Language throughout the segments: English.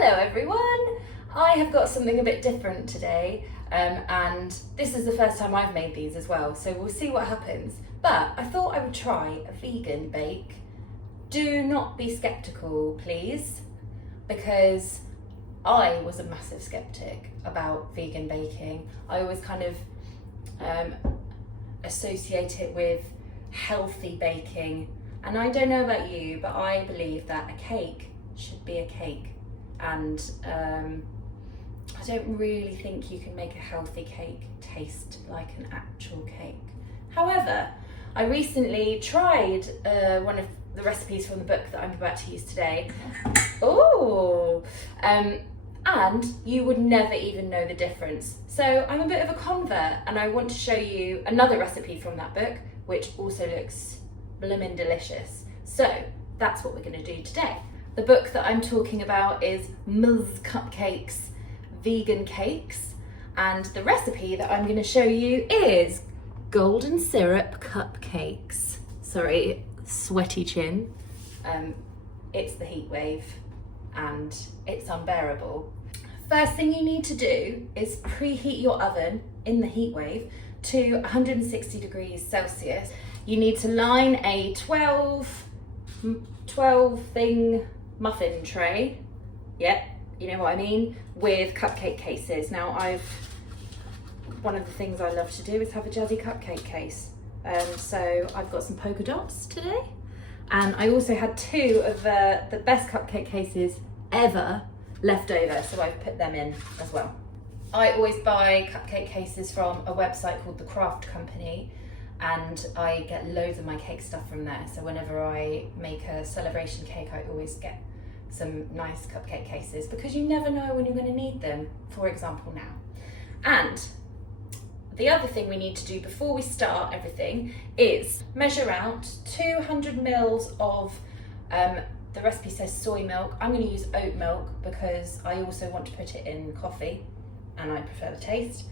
Hello everyone! I have got something a bit different today and this is the first time I've made these as well, so we'll see what happens. But I thought I would try a vegan bake. Do not be sceptical, please, because I was a massive skeptic about vegan baking. I always kind of associate it with healthy baking, and I don't know about you, but I believe that a cake should be a cake, and I don't really think you can make a healthy cake taste like an actual cake. However, I recently tried one of the recipes from the book that I'm about to use today. Oh, and you would never even know the difference. So I'm a bit of a convert, and I want to show you another recipe from that book, which also looks blimmin' delicious. So that's what we're going to do today. The book that I'm talking about is Ms. Cupcakes Vegan Cakes, and the recipe that I'm going to show you is golden syrup cupcakes. Sorry, sweaty chin. It's the heat wave and it's unbearable. First thing you need to do is preheat your oven in the heat wave to 160 degrees Celsius. You need to line a 12 thing muffin tray. Yep, you know what I mean, with cupcake cases. Now one of the things I love to do is have a jazzy cupcake case. So I've got some polka dots today, and I also had two of the best cupcake cases ever left over, so I've put them in as well. I always buy cupcake cases from a website called The Craft Company, and I get loads of my cake stuff from there. So whenever I make a celebration cake, I always get some nice cupcake cases, because you never know when you're going to need them, for example now. And the other thing we need to do before we start everything is measure out 200 mils of, the recipe says soy milk. I'm going to use oat milk because I also want to put it in coffee and I prefer the taste.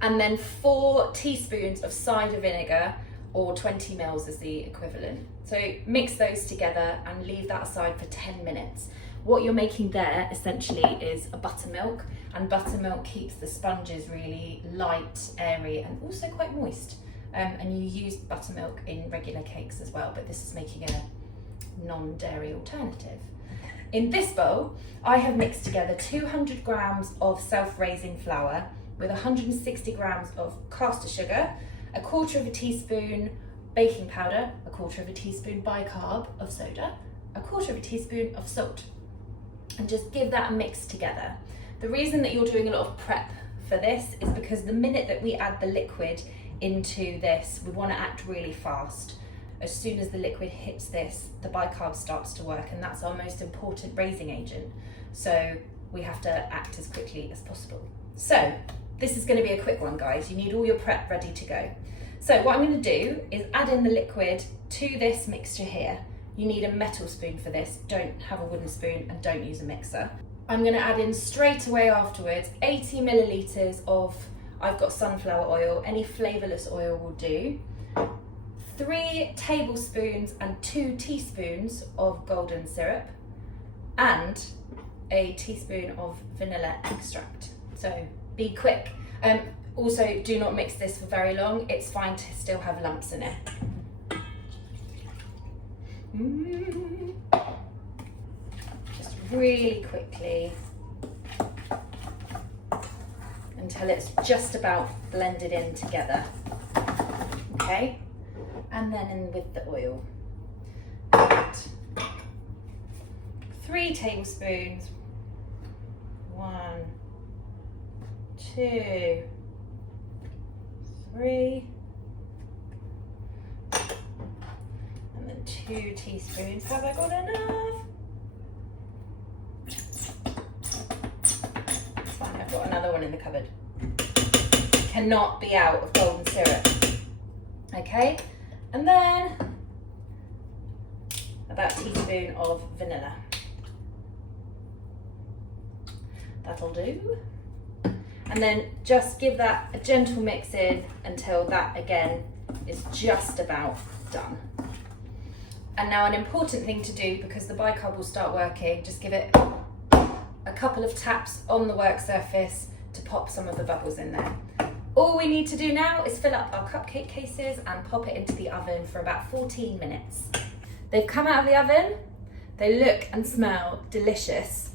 And then 4 teaspoons of cider vinegar, or 20 mils is the equivalent. So mix those together and leave that aside for 10 minutes. What you're making there essentially is a buttermilk, and buttermilk keeps the sponges really light, airy, and also quite moist. And you use buttermilk in regular cakes as well, but this is making a non-dairy alternative. In this bowl, I have mixed together 200 grams of self-raising flour with 160 grams of caster sugar, 1/4 teaspoon baking powder, 1/4 teaspoon bicarb of soda, 1/4 teaspoon of salt, and just give that a mix together. The reason that you're doing a lot of prep for this is because the minute that we add the liquid into this, we want to act really fast. As soon as the liquid hits this, the bicarb starts to work, and that's our most important raising agent. So we have to act as quickly as possible. So this is going to be a quick one, guys. You need all your prep ready to go. So what I'm going to do is add in the liquid to this mixture here. You need a metal spoon for this. Don't have a wooden spoon, and don't use a mixer. I'm going to add in straight away afterwards 80 millilitres of, I've got sunflower oil, any flavourless oil will do, 3 tablespoons and 2 teaspoons of golden syrup, and a teaspoon of vanilla extract. So be quick. Also, do not mix this for very long. It's fine to still have lumps in it. Just really quickly until it's just about blended in together. Okay, and then in with the oil. Add 3 tablespoons. 1, 2, 3, and then 2 teaspoons. Have I got enough? It's fine, I've got another one in the cupboard. Cannot be out of golden syrup. Okay, and then about a teaspoon of vanilla. That'll do. And then just give that a gentle mix in until that again is just about done. And now an important thing to do, because the bicarb will start working, just give it a couple of taps on the work surface to pop some of the bubbles in there. All we need to do now is fill up our cupcake cases and pop it into the oven for about 14 minutes. They've come out of the oven. They look and smell delicious.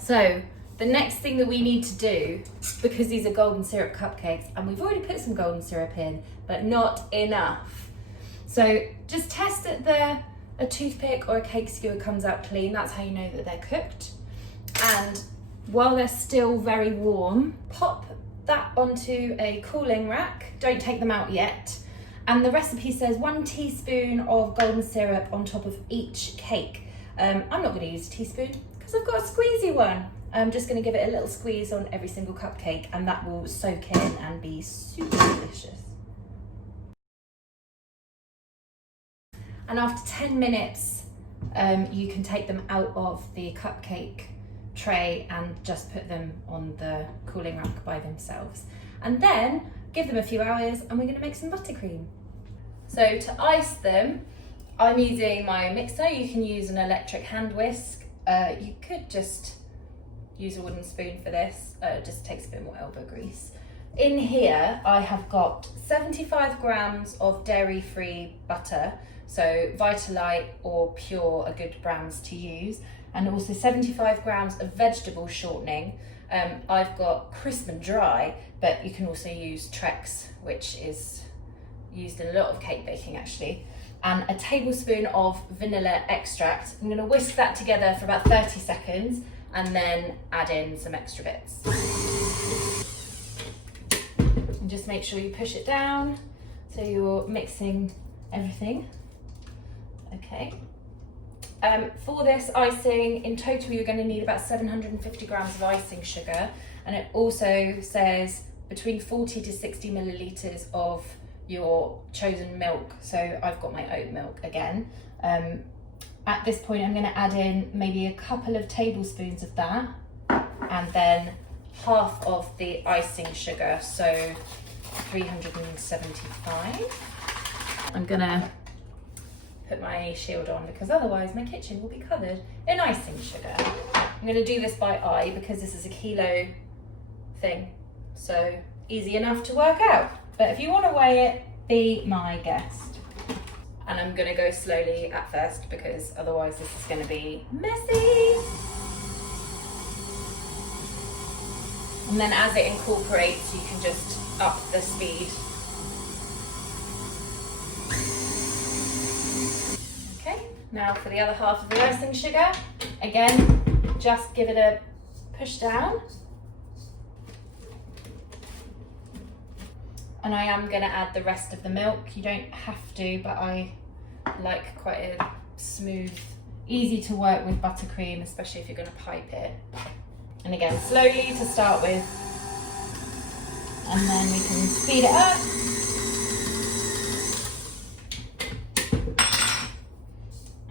So the next thing that we need to do, because these are golden syrup cupcakes, and we've already put some golden syrup in, but not enough. So just test that a toothpick or a cake skewer comes out clean. That's how you know that they're cooked. And while they're still very warm, pop that onto a cooling rack. Don't take them out yet. And the recipe says 1 teaspoon of golden syrup on top of each cake. I'm not going to use a teaspoon because I've got a squeezy one. I'm just going to give it a little squeeze on every single cupcake, and that will soak in and be super delicious. And after 10 minutes, you can take them out of the cupcake tray and just put them on the cooling rack by themselves. And then give them a few hours and we're going to make some buttercream. So to ice them, I'm using my mixer. You can use an electric hand whisk. You could just use a wooden spoon for this. It just takes a bit more elbow grease. In here, I have got 75 grams of dairy-free butter. So Vitalite or Pure are good brands to use. And also 75 grams of vegetable shortening. I've got crisp and dry, but you can also use Trex, which is used in a lot of cake baking actually. And a tablespoon of vanilla extract. I'm gonna whisk that together for about 30 seconds and then add in some extra bits. And just make sure you push it down so you're mixing everything. Okay. For this icing, in total you're going to need about 750 grams of icing sugar, and it also says between 40 to 60 millilitres of your chosen milk, so I've got my oat milk again. At this point I'm going to add in maybe a couple of tablespoons of that, and then half of the icing sugar, so 375. I'm going to put my shield on because otherwise my kitchen will be covered in icing sugar. I'm going to do this by eye because this is a kilo thing, so easy enough to work out. But if you want to weigh it, be my guest. And I'm going to go slowly at first because otherwise this is going to be messy. And then as it incorporates, you can just up the speed. Now for the other half of the icing sugar, again, just give it a push down. And I am going to add the rest of the milk. You don't have to, but I like quite a smooth, easy to work with buttercream, especially if you're going to pipe it. And again, slowly to start with. And then we can speed it up.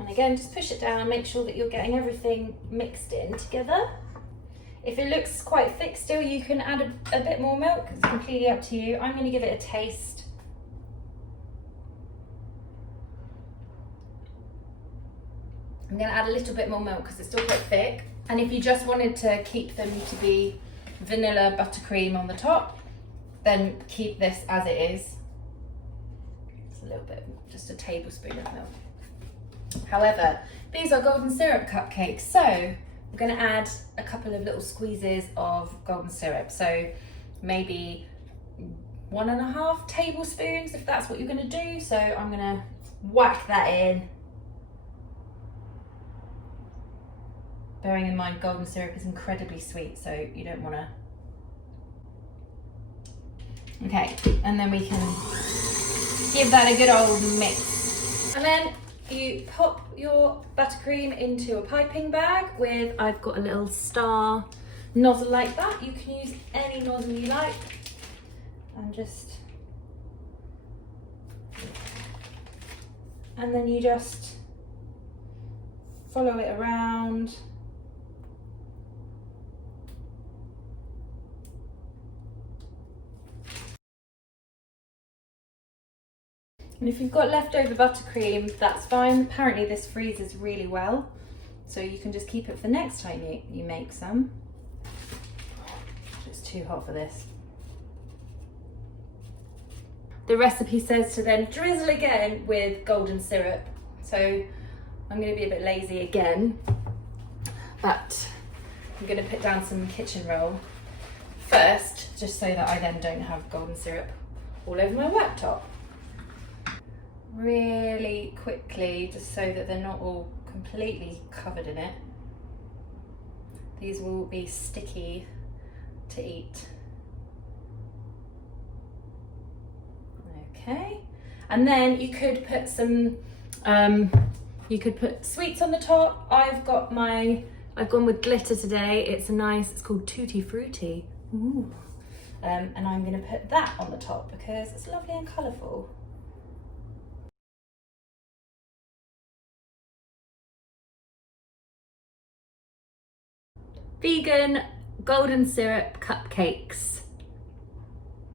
Again, just push it down, make sure that you're getting everything mixed in together. If it looks quite thick still, you can add a bit more milk. It's completely up to you. I'm going to give it a taste. I'm going to add a little bit more milk because it's still quite thick. And if you just wanted to keep them to be vanilla buttercream on the top, then keep this as it is. It's a little bit, just a tablespoon of milk. However, these are golden syrup cupcakes, so we're going to add a couple of little squeezes of golden syrup. So maybe 1.5 tablespoons if that's what you're going to do. So I'm going to whack that in. Bearing in mind golden syrup is incredibly sweet, so you don't want to. Okay, and then we can give that a good old mix. And then you pop your buttercream into a piping bag with, I've got a little star nozzle like that. You can use any nozzle you like. And then you just follow it around. And if you've got leftover buttercream, that's fine. Apparently this freezes really well. So you can just keep it for the next time you make some. It's too hot for this. The recipe says to then drizzle again with golden syrup. So I'm going to be a bit lazy again, but I'm going to put down some kitchen roll first, just so that I then don't have golden syrup all over my worktop. Really quickly, just so that they're not all completely covered in it. These will be sticky to eat. Okay, and then you could put some, you could put sweets on the top. I've gone with glitter today. It's called Tutti Frutti. Ooh. And I'm going to put that on the top because it's lovely and colourful. Vegan golden syrup cupcakes.